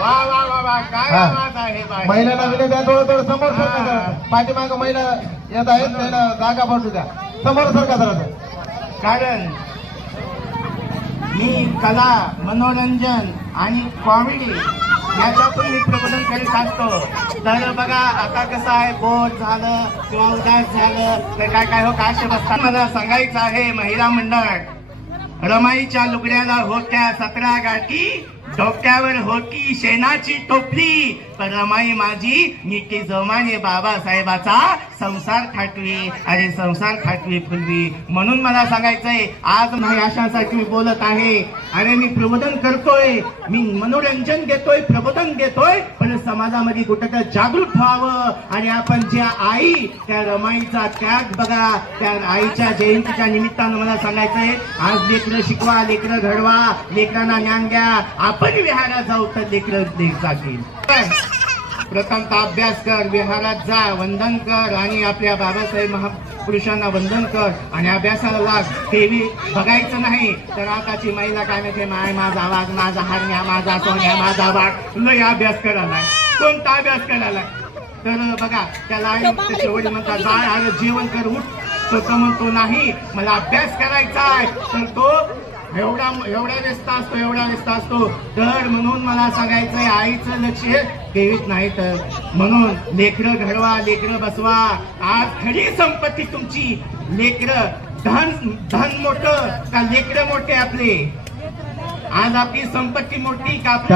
वा वा वा वा, काय आवाज आहे बाई. महिलांना विनंती आहे, थोडं समोर सरका. पाठीमाग महिला येत आहेत, त्याला जागा पडू द्या. समोर सरका जरा. कारण मी कला, मनोरंजन आणि कॉमेडी याच्यातून मी प्रबोधन करीत असतो. तर बघा आता कसं आहे, बोर झालं किंवा उदास झालं तर काय काय हो काश बसतात. मला सांगायचं आहे, महिला मंडळ रमाईच्या लुगड्याला होत्या 17 गाठी, डोक्यावर होती शेणाची टोपली, पण रमाई माझी निकी जोमाने बाबासाहेबाचा संसार थाटवी. अरे संसार थाटवी फुलवी. म्हणून मला सांगायचंय, आज नाही अशासाठी मी बोलत आहे. आणि मी प्रबोधन करतोय, मी मनोरंजन देतोय, प्रबोधन देतोय, पण समाजामध्ये कुठं जागृत व्हावं. आणि आपण ज्या आई, त्या रमाईचा त्याग बघा. त्या आईच्या जयंतीच्या निमित्तानं मला सांगायचंय, आज लेकरं शिकवा, लेकरं घडवा, लेकरांना ज्ञान द्या. आपण विहारात जाऊ तर लेकरं देख जातील. प्रथमतः अभ्यास कर, विहारात जा, वंदन कर आणि आपल्या बाबासाहेब महापुरुषांना वंदन कर आणि अभ्यासाला लाग. टीव्ही बघायचं नाही. तर आताची महिला काय म्हणते, माय माझा आवाज, माझा हरण्या, माझा सोन्या, माझा बाळ. लय अभ्यास करायला, कोणता अभ्यास करायला? तर बघा त्याला त्याचे वडील म्हणतात, बाळ अरे जेवण कर, उठ. तो म्हणतो नाही मला अभ्यास करायचा आहे. तर तो एवढा व्यस्त असतो, एवढा व्यस्त असतो. तर म्हणून मला सांगायचंय, आईचं लक्ष देवीत नाही. तर म्हणून लेकरं घडवा, लेकरं बसवा. आज खरी संपत्ती तुमची लेकरं. धन मोठं का लेकरं मोठे आपले? आज आपली संपत्ती मोठी का आपली